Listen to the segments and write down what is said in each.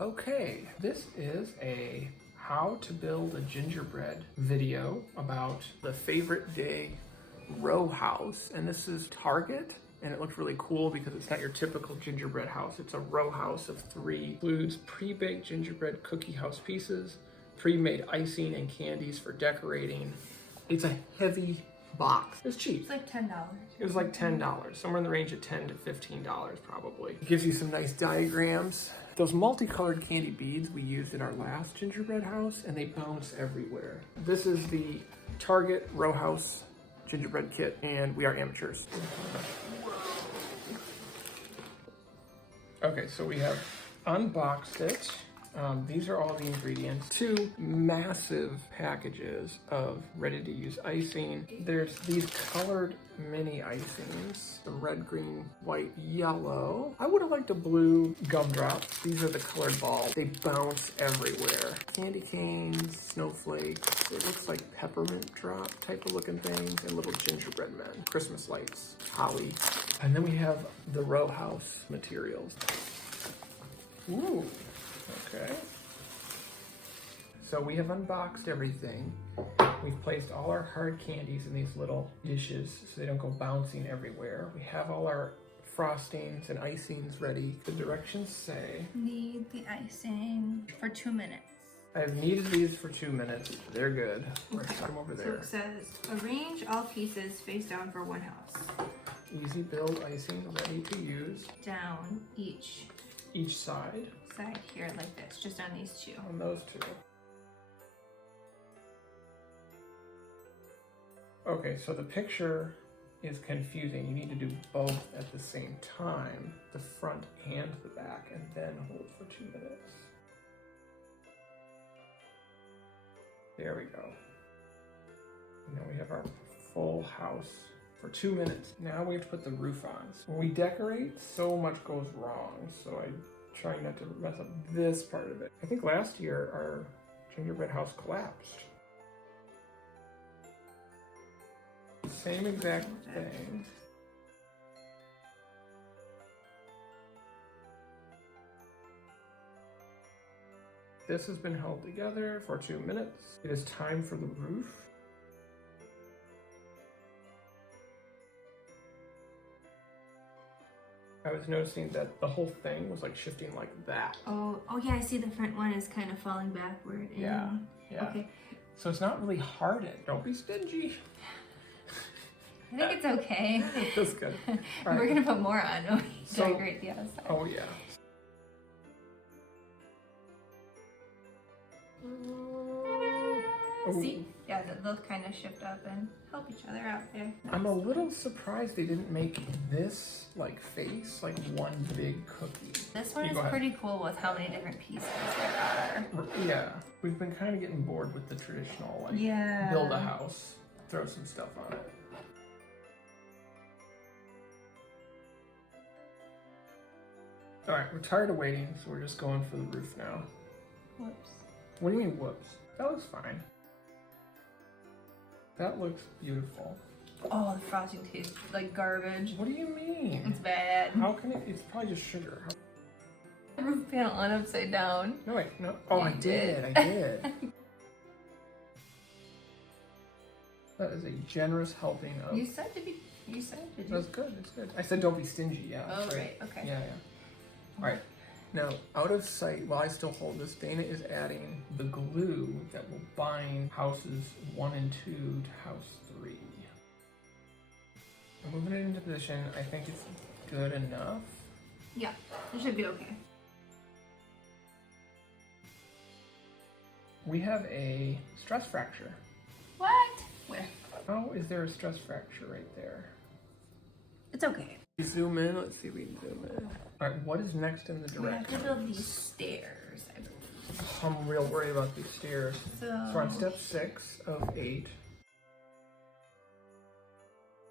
Okay, this is a how to build a gingerbread video about the favorite day row house. And this is Target, and it looks really cool because it's not your typical gingerbread house. It's a row house of 3. Includes pre-baked gingerbread cookie house pieces, pre-made icing and candies for decorating. It's a heavy box. It's cheap. It's like $10. It was like $10, somewhere in the range of $10 to $15 probably. It gives you some nice diagrams. Those multicolored candy beads we used in our last gingerbread house, and they bounce everywhere. This is the Target Row House gingerbread kit, and we are amateurs. Okay, so we have unboxed it. These are all the ingredients. 2 massive packages of ready-to-use icing. There's these colored mini icings, the red, green, white, yellow. I would have liked a blue gumdrops. These are the colored balls. They bounce everywhere. Candy canes, snowflakes. It looks like peppermint drop type of looking things, and little gingerbread men. Christmas lights, holly. And then we have the row house materials. Ooh. Okay, so we have unboxed everything. We've placed all our hard candies in these little dishes so they don't go bouncing everywhere. We have all our frostings and icings ready. The directions say... Knead the icing for 2 minutes. I have kneaded these for 2 minutes. They're good. Let's put them over there. So it says, arrange all pieces face down for one house. Easy build icing ready to use. Down each side. Side here like this, just on these 2. On those 2. Okay, so the picture is confusing. You need to do both at the same time, the front and the back, and then hold for 2 minutes. There we go. And then we have our full house for 2 minutes. Now we have to put the roof on. When we decorate, so much goes wrong, so I try not to mess up this part of it. I think last year our gingerbread house collapsed. Same exact thing. This has been held together for 2 minutes. It is time for the roof. I was noticing that the whole thing was like shifting like that. Oh yeah, I see the front one is kind of falling backward. Yeah. Okay. So it's not really hardened. Don't be stingy. I think it's okay. That's good. Right. We're gonna put more on when we decorate the outside. Oh yeah. See? Yeah, they'll kind of shift up and help each other out there. Nice. I'm a little surprised they didn't make this like face like one big cookie. This one is pretty cool with how many different pieces there are. Yeah, we've been kind of getting bored with the traditional like build a house, throw some stuff on it. All right, we're tired of waiting, so we're just going for the roof now. Whoops. What do you mean whoops? That looks fine. That looks beautiful. Oh, the frosting tastes like garbage. What do you mean? It's bad. How can it? It's probably just sugar. The roof panel on upside down. No, wait, no. Oh, Yeah, I did. That is a generous helping of... You said to be... You said to do... That's good, it's good. I said don't be stingy, yeah. Oh, right, okay. Yeah. All right. Now, out of sight, while I still hold this, Dana is adding the glue that will bind houses 1 and 2 to house 3. I'm moving it into position. I think it's good enough. Yeah, it should be okay. We have a stress fracture. What? Where? Oh, is there a stress fracture right there? It's okay. Zoom in. Let's see if we can zoom in. All right, what is next in the direction? We have to build these stairs, I believe. I'm real worried about these stairs. So we're on step 6 of 8.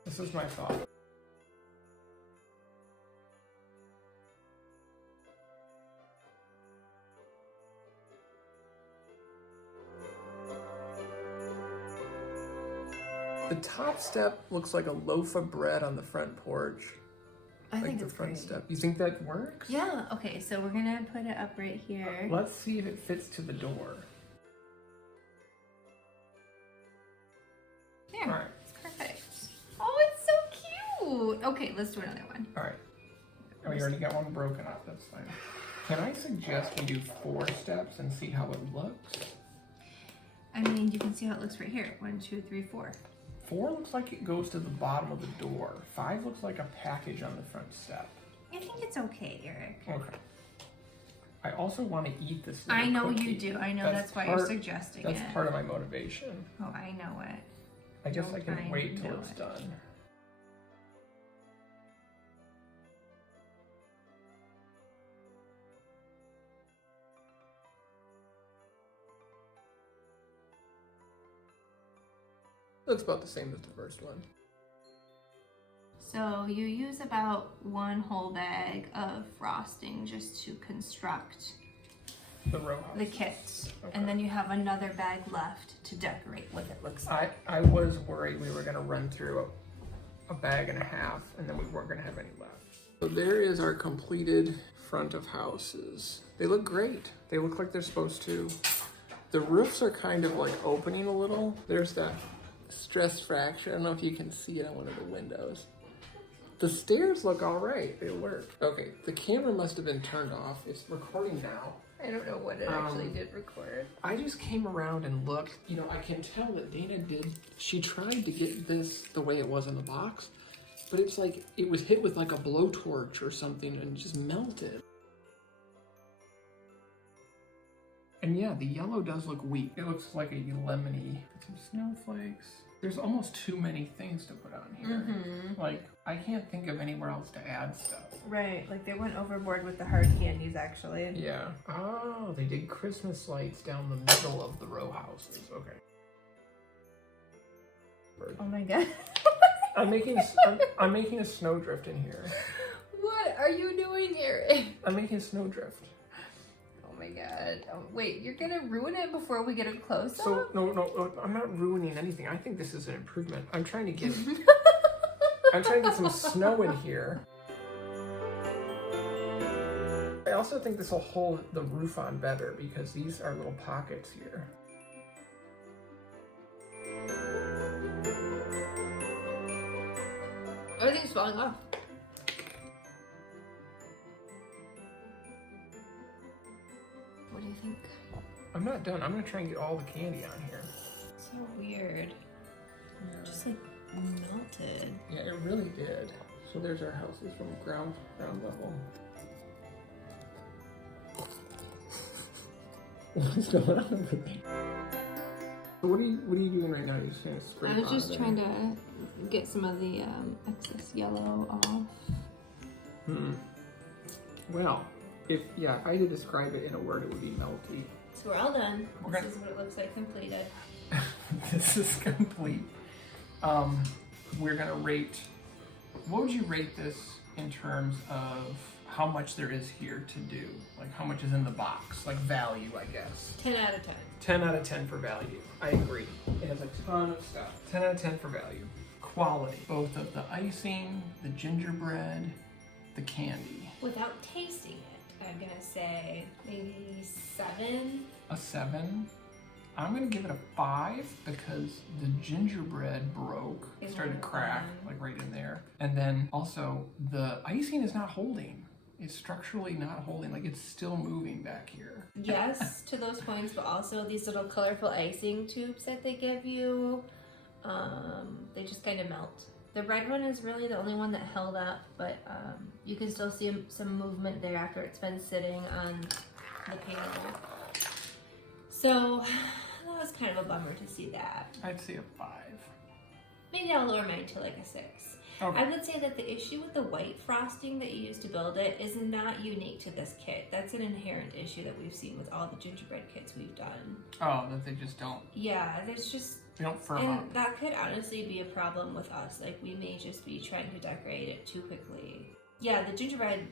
This is my thought. The top step looks like a loaf of bread on the front porch. I like think the it's front great. step. You think that works? Yeah, okay, so we're gonna put it up right here. Let's see if it fits to the door. There, All right. it's perfect. Oh, it's so cute. Okay, let's do another one. All right. Oh, you already got one broken up. That's fine. Can I suggest we do 4 steps and see how it looks? I mean, you can see how it looks right here. 1, 2, 3, 4. 4 looks like it goes to the bottom of the door. 5 looks like a package on the front step. I think it's okay, Eric. Okay. I also want to eat this I little know cookie. you do. I know that's why you're suggesting it. That's part of my motivation. Oh, I know it. I guess I can I wait till know it's it. done. Looks about the same as the first one. So you use about 1 whole bag of frosting just to construct The row house. the kit. Okay. And then you have another bag left to decorate what it looks like. I was worried we were going to run through a bag and a half and then we weren't going to have any left. So there is our completed front of houses. They look great. They look like they're supposed to. The roofs are kind of like opening a little. There's that stress fracture. I don't know if you can see it on one of the windows. The stairs look all right. They work. Okay, the camera must have been turned off. It's recording now. I don't know what it actually did record. I just came around and looked. You know, I can tell that Dana she tried to get this the way it was in the box, but it's like it was hit with like a blowtorch or something and just melted. And yeah, the yellow does look weak. It looks like a lemony. Some snowflakes. There's almost too many things to put on here. Like, I can't think of anywhere else to add stuff. Right, like they went overboard with the hard candies actually. Yeah. Oh, they did Christmas lights down the middle of the row houses. Okay. Oh my god. I'm making a snowdrift in here. What are you doing, Eric? I'm making a snowdrift. Oh my god. Oh, wait, you're gonna ruin it before we get a close up? So no, I'm not ruining anything. I think this is an improvement. I'm trying to get some snow in here. I also think this will hold the roof on better because these are little pockets here. Everything's falling off. What do you think? I'm not done. I'm gonna try and get all the candy on here. So weird. Just like melted. Yeah, it really did. So there's our houses from ground level. What's going on over there? So what are you doing right now? You're just gonna scrape. I was just trying to get some of the excess yellow off. Well, if I had to describe it in a word, it would be melty. So we're all done. Okay. This is what it looks like completed. This is complete. We're gonna rate. What would you rate this in terms of how much there is here to do? Like how much is in the box? Like value, I guess. 10 out of 10. 10 out of 10 for value. I agree. It has a ton of stuff. 10 out of 10 for value. Quality. Both of the icing, the gingerbread, the candy. Without tasting it, I'm gonna say maybe 7. A 7. I'm gonna give it a 5 because the gingerbread broke. It started to crack like right in there. And then also the icing is not holding. It's structurally not holding, like it's still moving back here. Yes, to those points, but also these little colorful icing tubes that they give you, they just kind of melt. The red one is really the only one that held up, but you can still see some movement there after it's been sitting on the panel. So that was kind of a bummer to see that. I'd say a 5. Maybe I'll lower mine to like a 6. Okay. I would say that the issue with the white frosting that you used to build it is not unique to this kit. That's an inherent issue that we've seen with all the gingerbread kits we've done. Oh, that they just don't. Yeah, there's just... They don't firm and up. that could honestly be a problem with us. Like, we may just be trying to decorate it too quickly. Yeah, the gingerbread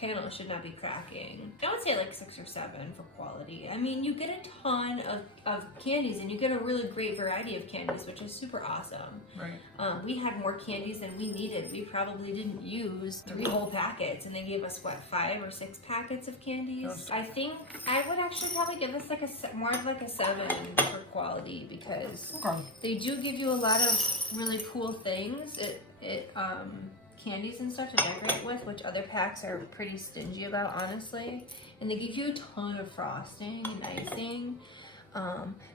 panel should not be cracking. I would say like 6 or 7 for quality. I mean, you get a ton of candies and you get a really great variety of candies, which is super awesome. Right. We had more candies than we needed. We probably didn't use 3 whole packets, and they gave us, what, 5 or 6 packets of candies? I think I would actually probably give us like more of like a 7 for quality, because they do give you a lot of really cool things. Candies and stuff to decorate with, which other packs are pretty stingy about, honestly. And they give you a ton of frosting and icing.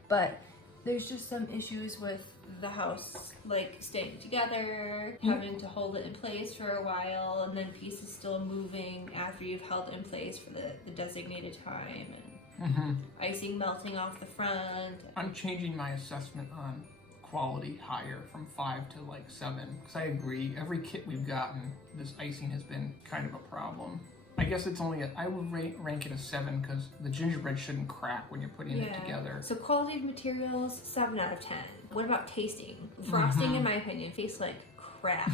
But there's just some issues with the house, like staying together, having to hold it in place for a while, and then pieces still moving after you've held it in place for the designated time, and icing melting off the front. I'm changing my assessment on quality higher from 5 to like 7, because I agree, every kit we've gotten, this icing has been kind of a problem. I guess it's only I would rank it a 7, because the gingerbread shouldn't crack when you're putting it together. So quality of materials, 7 out of 10. What about tasting? Frosting, in my opinion, tastes like crap.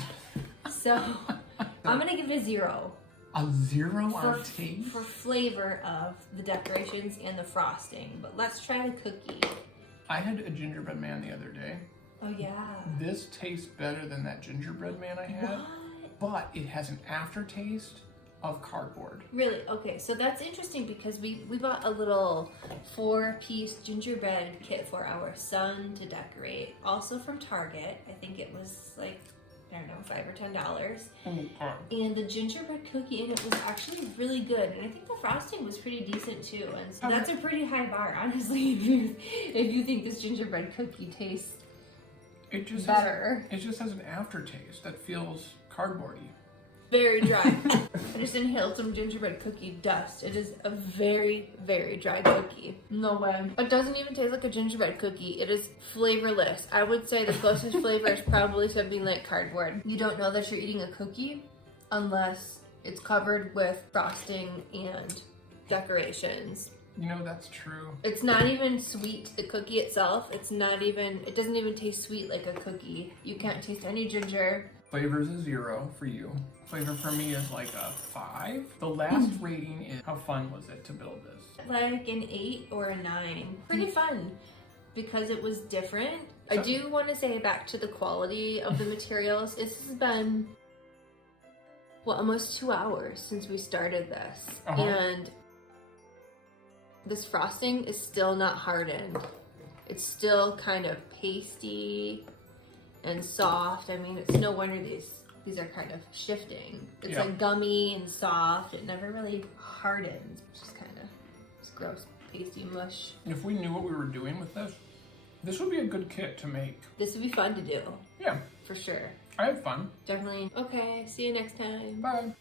So I'm gonna give it a 0. A 0 on taste? For flavor of the decorations and the frosting. But let's try the cookie. I had a gingerbread man the other day. Oh yeah. This tastes better than that gingerbread man I had. What? But it has an aftertaste of cardboard. Really? Okay, so that's interesting, because we bought a little 4-piece gingerbread kit for our son to decorate, also from Target. I think it was like, I don't know, $5 or $10. And the gingerbread cookie in it was actually really good, and I think the frosting was pretty decent too. And so that's a pretty high bar, honestly, if you think this gingerbread cookie tastes better. It just has an aftertaste that feels cardboardy. Very dry. I just inhaled some gingerbread cookie dust. It is a very, very dry cookie. No way. It doesn't even taste like a gingerbread cookie. It is flavorless. I would say the closest flavor is probably something like cardboard. You don't know that you're eating a cookie unless it's covered with frosting and decorations. You know, that's true. It's not even sweet, the cookie itself. It doesn't even taste sweet like a cookie. You can't taste any ginger. Flavor is a 0 for you. Flavor for me is like a 5. The last rating is, how fun was it to build this? Like an 8 or a 9. Pretty fun, because it was different. I do want to say, back to the quality of the materials, this has been, well, almost 2 hours since we started this. And this frosting is still not hardened. It's still kind of pasty and soft. I mean, it's no wonder these are kind of shifting. It's like gummy and soft. It never really hardens. It's just kind of this gross pasty mush. If we knew what we were doing with this would be a good kit to make. This would be fun to do. Yeah. For sure. I had fun. Definitely. Okay, see you next time. Bye.